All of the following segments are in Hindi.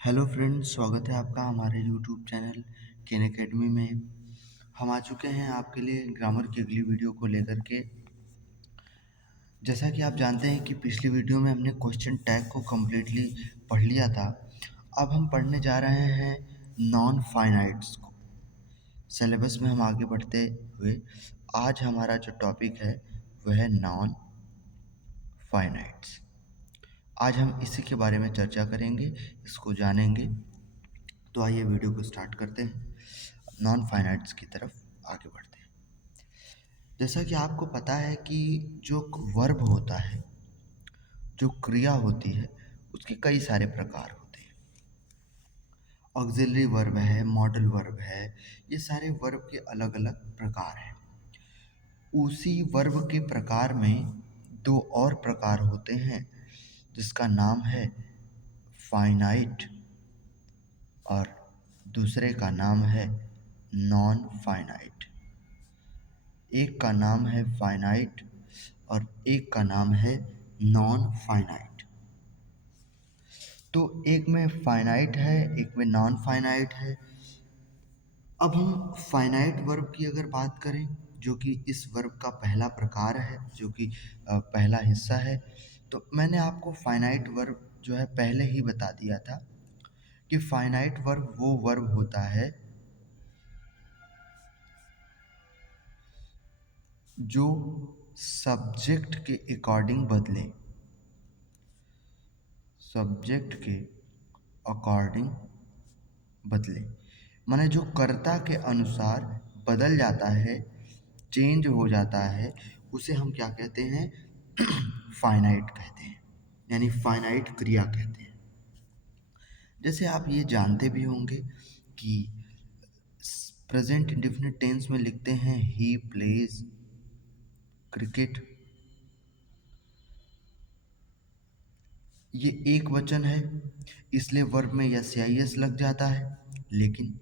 हेलो फ्रेंड्स, स्वागत है आपका हमारे यूट्यूब चैनल केन एकेडमी में। हम आ चुके हैं आपके लिए ग्रामर की अगली वीडियो को लेकर के। जैसा कि आप जानते हैं कि पिछली वीडियो में हमने क्वेश्चन टैग को कम्प्लीटली पढ़ लिया था। अब हम पढ़ने जा रहे हैं नॉन फाइनाइट्स को। सिलेबस में हम आगे बढ़ते हुए आज हमारा जो टॉपिक है वह है नॉन फाइनाइट्स। आज हम इसी के बारे में चर्चा करेंगे, इसको जानेंगे। तो आइए वीडियो को स्टार्ट करते हैं, नॉन फाइनाइट्स की तरफ आगे बढ़ते हैं। जैसा कि आपको पता है कि जो वर्ब होता है, जो क्रिया होती है, उसके कई सारे प्रकार होते हैं। ऑक्सिलरी वर्ब है, मॉडल वर्ब है, ये सारे वर्ब के अलग अलग प्रकार हैं। उसी वर्ब के प्रकार में दो और प्रकार होते हैं जिसका नाम है फाइनाइट और दूसरे का नाम है नॉन फाइनाइट। एक का नाम है फाइनाइट और एक का नाम है नॉन फाइनाइट। तो एक में फाइनाइट है, एक में नॉन फाइनाइट है। अब हम फाइनाइट वर्ब की अगर बात करें, जो कि इस वर्ब का पहला प्रकार है, जो कि पहला हिस्सा है, तो मैंने आपको फाइनाइट वर्ब जो है पहले ही बता दिया था कि फाइनाइट वर्ब वो वर्ब होता है जो सब्जेक्ट के अकॉर्डिंग बदले, सब्जेक्ट के अकॉर्डिंग बदले, माने जो कर्ता के अनुसार बदल जाता है, चेंज हो जाता है, उसे हम क्या कहते हैं? फाइनाइट कहते हैं, यानी फाइनाइट क्रिया कहते हैं। जैसे आप ये जानते भी होंगे कि प्रेजेंट इंडेफिनिट टेंस में लिखते हैं ही प्लेज क्रिकेट। ये एक वचन है, इसलिए वर्ब में यस या यस लग जाता है। लेकिन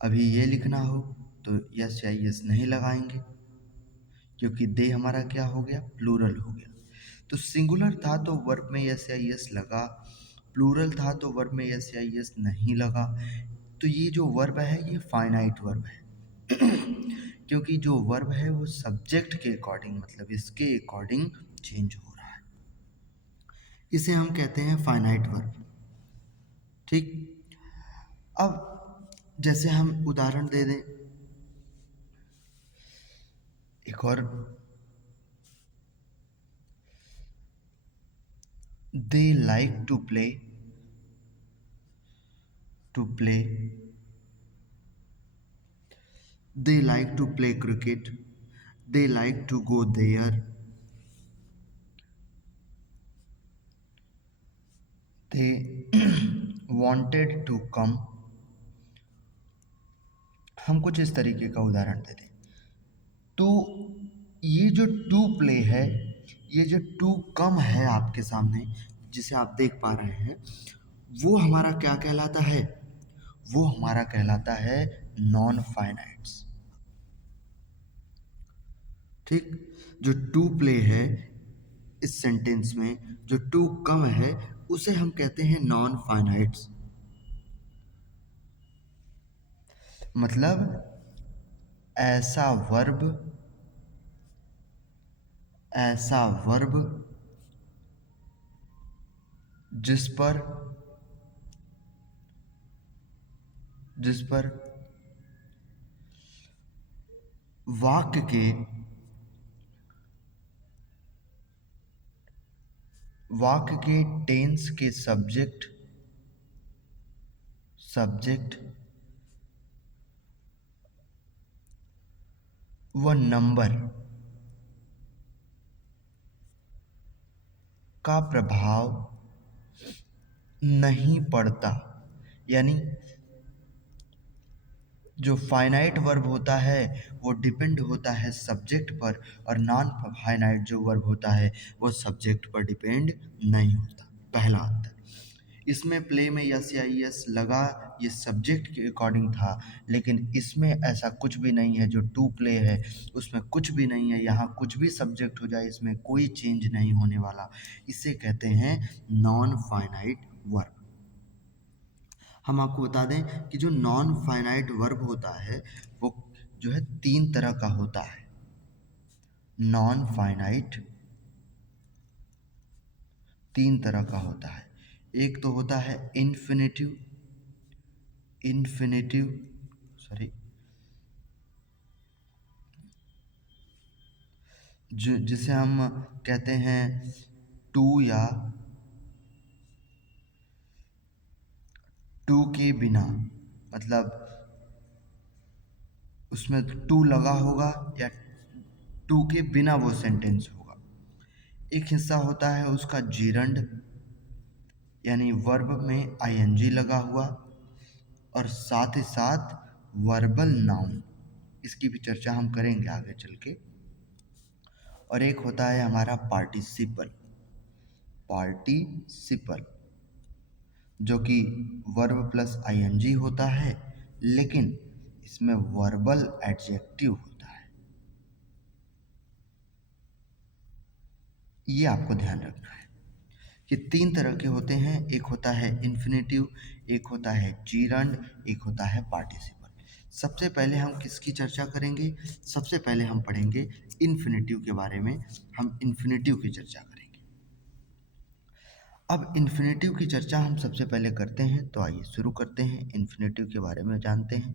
अभी ये लिखना हो तो यस या यस नहीं लगाएंगे, क्योंकि दे हमारा क्या हो गया? प्लूरल हो गया। तो सिंगुलर था तो वर्ब में यस या यस लगा, प्लूरल था तो वर्ब में यस या यस नहीं लगा। तो ये जो वर्ब है ये फाइनाइट वर्ब है। क्योंकि जो वर्ब है वो सब्जेक्ट के अकॉर्डिंग, मतलब इसके अकॉर्डिंग चेंज हो रहा है, इसे हम कहते हैं फाइनाइट वर्ब। ठीक। अब जैसे हम उदाहरण दे दें एक और, they like to play, to play, they like to play cricket, they like to go there, they wanted to come। हम कुछ इस तरीके का उदाहरण दे दें तो ये जो टू प्ले है, ये जो टू कम है आपके सामने जिसे आप देख पा रहे हैं, वो हमारा क्या कहलाता है? वो हमारा कहलाता है नॉन फाइनाइट्स। ठीक। जो टू प्ले है इस सेंटेंस में, जो टू कम है, उसे हम कहते हैं नॉन फाइनाइट्स। मतलब ऐसा वर्ब, ऐसा वर्ब जिस पर वाक्य के टेंस के सब्जेक्ट व नंबर का प्रभाव नहीं पड़ता। यानी जो फाइनाइट वर्ब होता है वो डिपेंड होता है सब्जेक्ट पर, और नॉन फाइनाइट जो वर्ब होता है वो सब्जेक्ट पर डिपेंड नहीं होता। पहला अंतर इसमें, प्ले में यस या यस लगा, ये सब्जेक्ट के अकॉर्डिंग था, लेकिन इसमें ऐसा कुछ भी नहीं है। जो टू प्ले है उसमें कुछ भी नहीं है, यहाँ कुछ भी सब्जेक्ट हो जाए इसमें कोई चेंज नहीं होने वाला। इसे कहते हैं नॉन फाइनाइट वर्ब। हम आपको बता दें कि जो नॉन फाइनाइट वर्ब होता है वो जो है 3 तरह का होता है। नॉन फाइनाइट 3 तरह का होता है। एक तो होता है इन्फिनिटिव, इन्फिनिटिव सॉरी जो जिसे हम कहते हैं टू या टू के बिना, मतलब उसमें टू लगा होगा या टू के बिना वो सेंटेंस होगा। एक हिस्सा होता है उसका जीरंड, यानी वर्ब में आईएनजी लगा हुआ और साथ ही साथ वर्बल नाउन, इसकी भी चर्चा हम करेंगे आगे चल के। और एक होता है हमारा पार्टिसिपल, पार्टिसिपल जो कि वर्ब प्लस आईएनजी होता है, लेकिन इसमें वर्बल एडजेक्टिव होता है। ये आपको ध्यान रखना है। ये 3 तरह के होते हैं। एक होता है इन्फिनेटिव, एक होता है जीरंड, एक होता है पार्टिसिपल। सबसे पहले हम किसकी चर्चा करेंगे? सबसे पहले हम पढ़ेंगे इन्फिनेटिव के बारे में। हम इन्फिनेटिव की चर्चा करेंगे। अब इन्फिनेटिव की चर्चा हम सबसे पहले करते हैं, तो आइए शुरू करते हैं, इन्फिनेटिव के बारे में जानते हैं।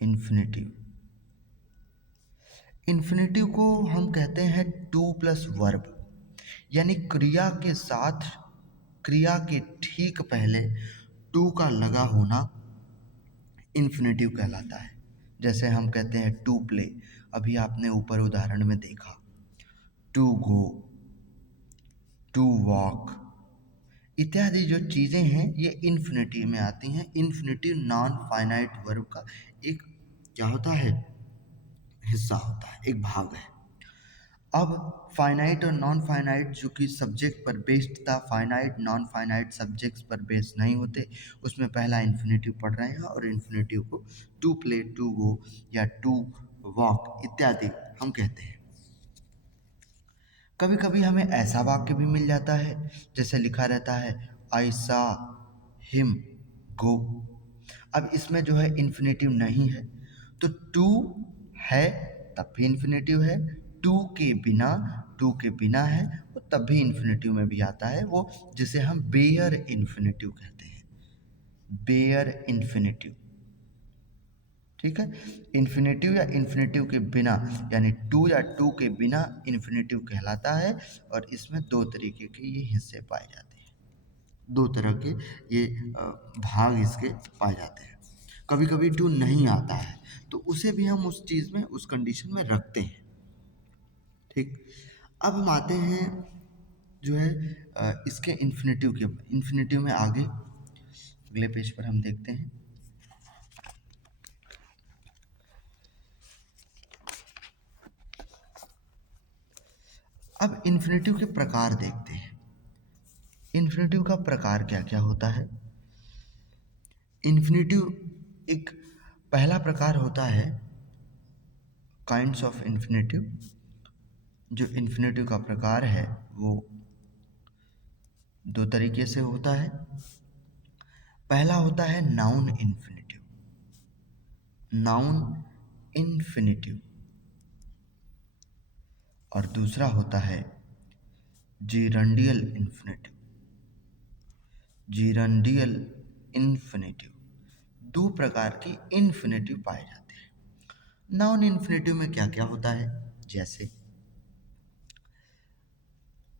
इन्फिनेटिव, इन्फिनेटिव को हम कहते हैं टू प्लस वर्ब, यानी क्रिया के साथ, क्रिया के ठीक पहले टू का लगा होना इन्फिनेटिव कहलाता है। जैसे हम कहते हैं टू प्ले, अभी आपने ऊपर उदाहरण में देखा, टू गो, टू वॉक इत्यादि जो चीज़ें हैं ये इन्फिनेटिव में आती हैं। इन्फिनेटिव नॉन फाइनाइट वर्ब का एक क्या होता है? हिस्सा होता है, एक भाग है। अब फाइनाइट और नॉन फाइनाइट जो कि सब्जेक्ट पर बेस्ड था, फाइनाइट नॉन फाइनाइट सब्जेक्ट्स पर बेस्ड नहीं होते, उसमें पहला इन्फिनेटिव पढ़ रहे हैं और इन्फिनेटिव को टू प्ले, टू गो या टू वॉक इत्यादि हम कहते हैं। कभी कभी हमें ऐसा वाक्य भी मिल जाता है जैसे लिखा रहता है आई सा हिम गो। अब इसमें जो है इन्फिनेटिव नहीं है, तो टू है तब भी इन्फिनेटिव है, टू के बिना, टू के बिना है वो तब भी इन्फिनेटिव में भी आता है, वो जिसे हम बेयर इन्फिनेटिव कहते हैं, बेयर इन्फिनेटिव। ठीक है, इन्फिनेटिव या इन्फिनेटिव के बिना, यानी टू या टू के बिना इन्फिनेटिव कहलाता है। और इसमें 2 तरीके के ये हिस्से पाए जाते हैं, 2 तरह के ये भाग इसके पाए जाते हैं। कभी कभी टू नहीं आता है तो उसे भी हम उस चीज़ में, उस कंडीशन में रखते हैं। ठीक, अब हम आते हैं जो है इसके इन्फिनेटिव के, इन्फिनेटिव में आगे अगले पेज पर हम देखते हैं। अब इन्फिनेटिव के प्रकार देखते हैं। इन्फिनेटिव का प्रकार क्या क्या होता है? इन्फिनेटिव एक पहला प्रकार होता है काइंड्स ऑफ इन्फिनेटिव। जो इन्फिनेटिव का प्रकार है वो 2 तरीके से होता है। पहला होता है नाउन इन्फिनेटिव, नाउन इन्फिनेटिव, और दूसरा होता है जीरंडियल इन्फिनेटिव, जीरंडियल इन्फिनेटिव। 2 प्रकार की इन्फिनेटिव पाए जाते हैं। नाउन इन्फिनेटिव में क्या क्या होता है? जैसे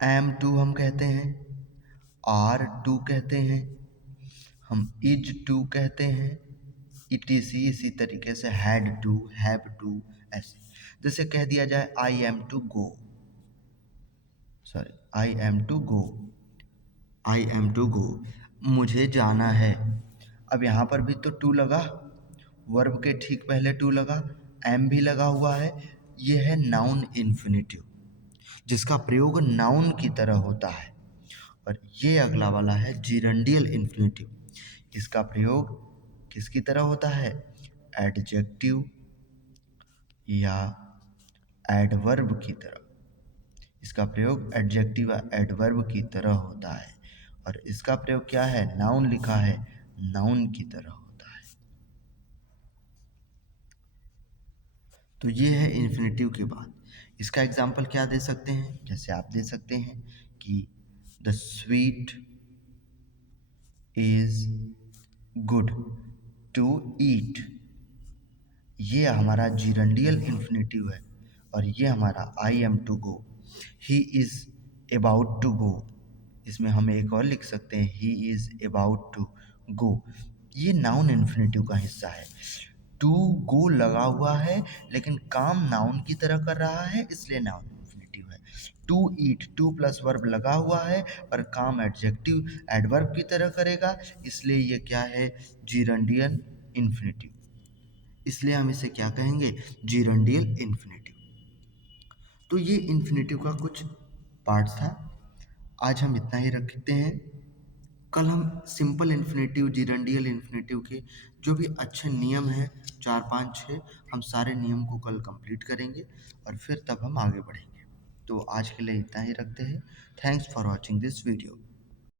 एम टू हम कहते हैं, आर टू कहते हैं, हम इज टू कहते हैं, इटीसी इसी तरीके से हैड टू, हैव टू, ऐसे। जैसे कह दिया जाए I am to go, sorry I am to go, I am to go, मुझे जाना है। अब यहाँ पर भी तो टू लगा, वर्ब के ठीक पहले टू लगा, एम भी लगा हुआ है। ये है नाउन इन्फिनेटिव जिसका प्रयोग नाउन की तरह होता है। और ये अगला वाला है जीरंडियल इन्फिनेटिव, इसका प्रयोग किसकी तरह होता है? एडजेक्टिव या एडवर्ब की तरह। इसका प्रयोग एडजेक्टिव या एडवर्ब की तरह होता है। और इसका प्रयोग क्या है, नाउन लिखा है, नाउन की तरह होता है। तो ये है इन्फिनेटिव की बात। इसका एग्जाम्पल क्या दे सकते हैं, जैसे आप दे सकते हैं कि the sweet is good to eat. ये हमारा जीरंडियल इन्फिनेटिव है और ये हमारा I am to go. He is about to go, इसमें हम एक और लिख सकते हैं, he is about to go. ये नाउन इन्फिनेटिव का हिस्सा है। टू गो लगा हुआ है लेकिन काम नाउन की तरह कर रहा है, इसलिए नाउन इन्फिनेटिव है। To eat, to plus verb लगा हुआ है और काम एडजेक्टिव एडवर्ब की तरह करेगा, इसलिए ये क्या है, जीरंडियल इन्फिनेटिव। इसलिए हम इसे क्या कहेंगे, जीरंडियल इन्फिनेटिव। तो ये इन्फिनेटिव का कुछ पार्ट्स था। आज हम इतना ही रखते हैं। कल हम सिंपल इन्फिनेटिव, जीरंडियल इन्फिनेटिव के जो भी अच्छे नियम हैं, 4 5 6, हम सारे नियम को कल कंप्लीट करेंगे और फिर तब हम आगे बढ़ेंगे। तो आज के लिए इतना ही रखते हैं। Thanks for watching this video.